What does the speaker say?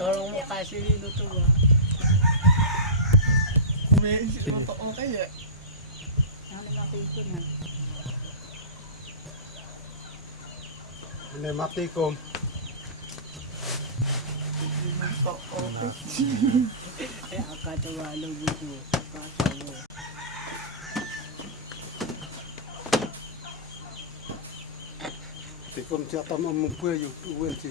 Tolong mo kasi niluto ba? May okay ya. Ano natin ito na? Hindi matikom. Kaya akatawalo dito. Akatawa. Tikom siya tamang mumpuya yung uwen si.